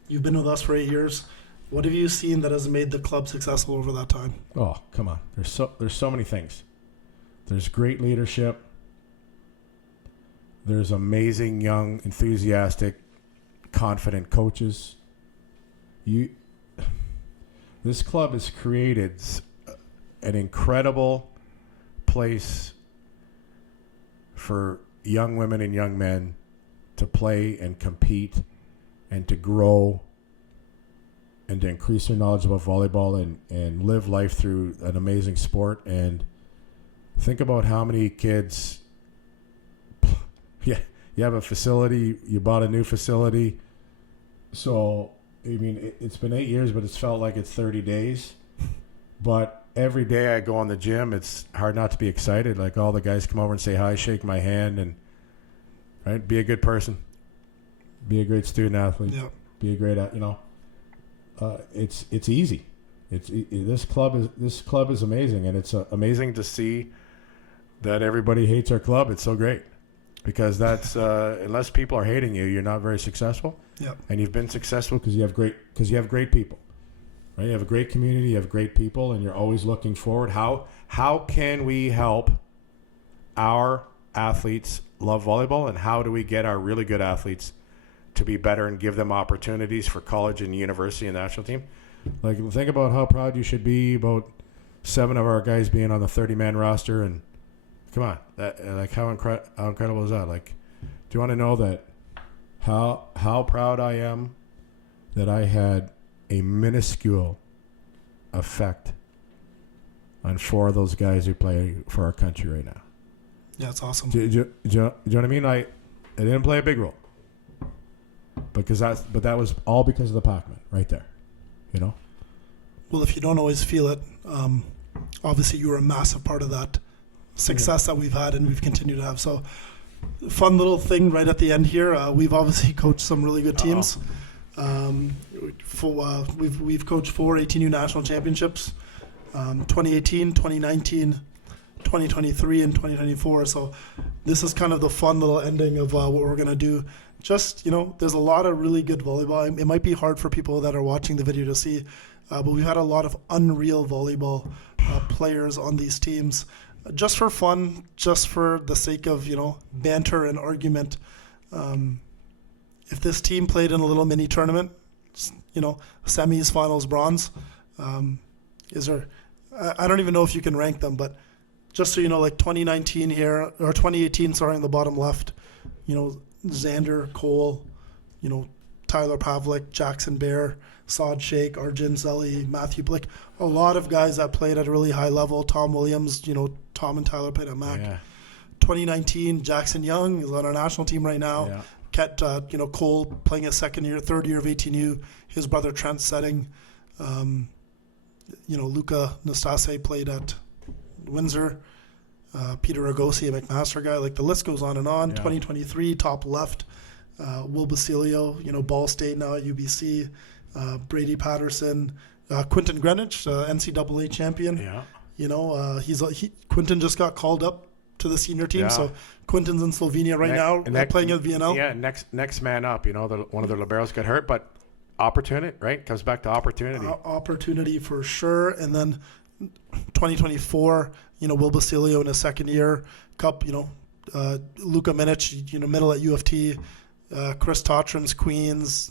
You've been with us for 8 years. What have you seen that has made the club successful over that time? Oh, come on. There's so many things. There's great leadership. There's amazing, young, enthusiastic, confident coaches. This club has created an incredible place for young women and young men to play and compete and to grow and to increase their knowledge about volleyball and live life through an amazing sport. And think about how many kids... Yeah, you have a facility, you bought a new facility. So, I mean, it's been 8 years, but it's felt like it's 30 days. But every day I go in the gym, it's hard not to be excited. Like, all the guys come over and say hi, shake my hand, and right, be a good person. be a great student athlete, Yeah. be a great, it's easy. This club is amazing, and it's amazing to see that everybody hates our club. It's so great because that's unless people are hating you, you're not very successful. Yeah. And you've been successful because you have great people, right? You have a great community, you have great people, and you're always looking forward. How can we help our athletes love volleyball, and how do we get our really good athletes to be better and give them opportunities for college and university and national team? Like, think about how proud you should be about 7 of our guys being on the 30-man roster, and come on, how incredible is that? Like, do you want to know that how proud I am that I had a minuscule effect on 4 of those guys who play for our country right now? Yeah, it's awesome. Do you know what I mean? I didn't play a big role, but that was all because of the Pakmen right there. You know. Well, if you don't always feel it, obviously you were a massive part of that success that we've had and we've continued to have. So, fun little thing right at the end here. We've obviously coached some really good teams. We've coached 4 18U national championships, 2018, 2019, 2023, and 2024. So this is kind of the fun little ending of what we're going to do. Just, there's a lot of really good volleyball. It might be hard for people that are watching the video to see, but we've had a lot of unreal volleyball players on these teams. Just for fun, just for the sake of, banter and argument. If this team played in a little mini tournament, semis, finals, bronze, is there, I don't even know if you can rank them, but just so you know, like 2019 here, or 2018, sorry, in the bottom left, Xander, Cole, Tyler Pavlik, Jackson Bear, Saad Sheikh, Arjun Zeli, Matthew Blick, a lot of guys that played at a really high level. Tom Williams, Tom and Tyler played at MAC. Yeah. 2019, Jackson Young is on our national team right now. Yeah. Ket, Cole playing his third year of 18U. His brother Trent Setting. Luca Nastase played at Windsor. Peter Agosi, a McMaster guy. Like, the list goes on and on. Yeah. 2023, top left. Will Basilio, Ball State now at UBC. Brady Patterson. Quinton Greenwich, NCAA champion. Yeah. Quinton just got called up to the senior team, so Quinton's in Slovenia right now, playing at VNL. Yeah, next man up. One of their liberos got hurt, but opportunity, right? Comes back to opportunity. Opportunity for sure. And then 2024, Will Basilio in his second year. Cup, Luka Minic, middle at U of T. Chris Tottrams, Queens,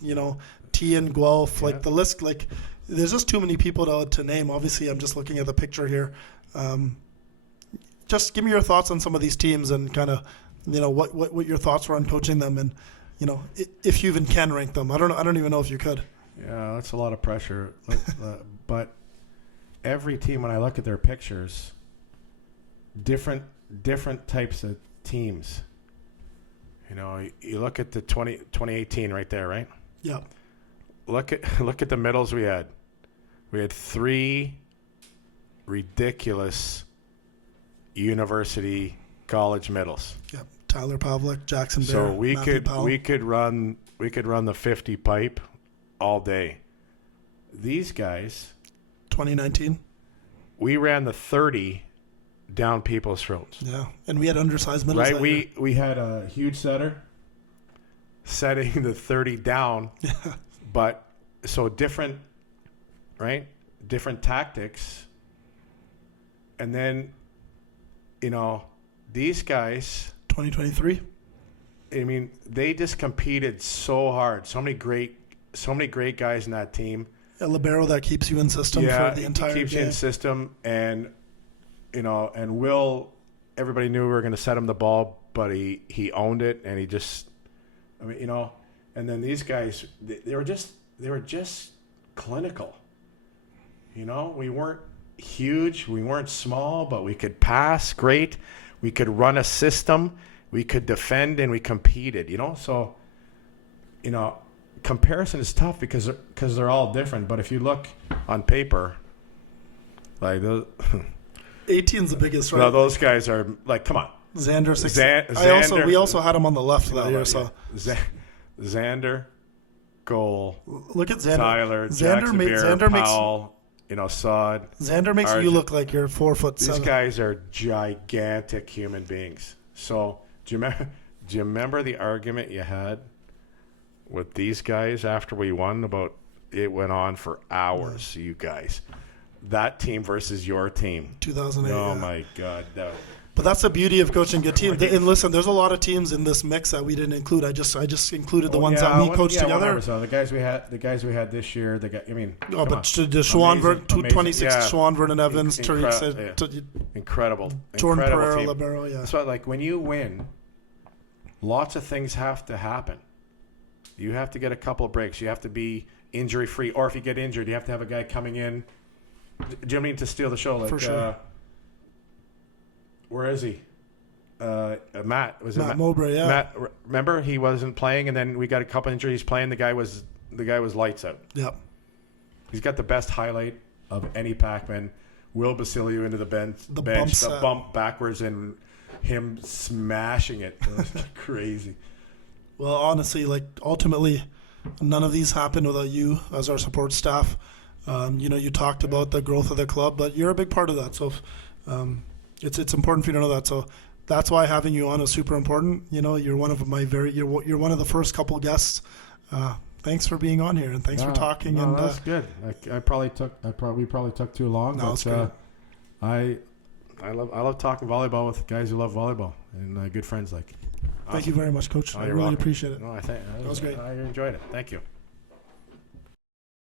T and Guelph. Like, the list, like, there's just too many people to name. Obviously, I'm just looking at the picture here. Just give me your thoughts on some of these teams and kind of, what your thoughts were on coaching them, and, if you even can rank them. I don't even know if you could. Yeah, that's a lot of pressure. But every team, when I look at their pictures, different types of teams. You look at the 2018 right there, right? Yeah. Look at the middles we had. We had 3 ridiculous university college middles. Yep. Tyler Pavlik, Jackson Bear. So we could run the 50 pipe all day. These guys, 2019, we ran the 30 down people's throats. Yeah, and we had undersized middles. Right, we had a huge setter setting the 30 down. Yeah. But so different, right? Different tactics. And then, these guys, 2023. I mean, they just competed so hard. So many great guys in that team. A libero that keeps you in system for the entire game. Keeps you in system, and and Will, everybody knew we were going to set him the ball, but he owned it, and he just, and then these guys, they were just clinical. We weren't huge, we weren't small, but we could pass great, we could run a system, we could defend, and we competed. So, comparison is tough because they're all different. But if you look on paper, like the 18's the biggest, right? No, those guys are like, come on. Xander. We also had him on the left that year. So Xander, goal. Look at Xander. Tyler, Xander Powell, Sod. Xander makes you look like you're 4'7". These guys are gigantic human beings. So do you remember the argument you had with these guys after we won? About it went on for hours. You guys, that team versus your team. 2008. Oh my God. But that's the beauty of coaching good teams. And listen, there's a lot of teams in this mix that we didn't include. I just included the ones that we coached together. So the guys we had this year. But the Schwanberg, 26 Schwanberg and Evans, incredible. Jordan Pereira, team. libero. Yeah. So when you win, lots of things have to happen. You have to get a couple of breaks. You have to be injury free, or if you get injured, you have to have a guy coming in. Do you mean to steal the show? Like, for sure. Where is he? Matt Mowbray, yeah. Matt, remember he wasn't playing, and then we got a couple injuries playing. The guy was lights out. Yep. He's got the best highlight of any Pakmen. Will Basilio into the bench, the bump backwards, and him smashing it. It was crazy. Well, honestly, ultimately, none of these happened without you as our support staff. You talked about the growth of the club, but you're a big part of that. So. It's important for you to know that. So that's why having you on is super important. You're one of you're one of the first couple guests. Thanks for being on here, and thanks for talking. No, that's good. I probably took too long. No, it's good. I love talking volleyball with guys who love volleyball and good friends like. Thank you very much, Coach. I really appreciate it. No, that was great. I enjoyed it. Thank you.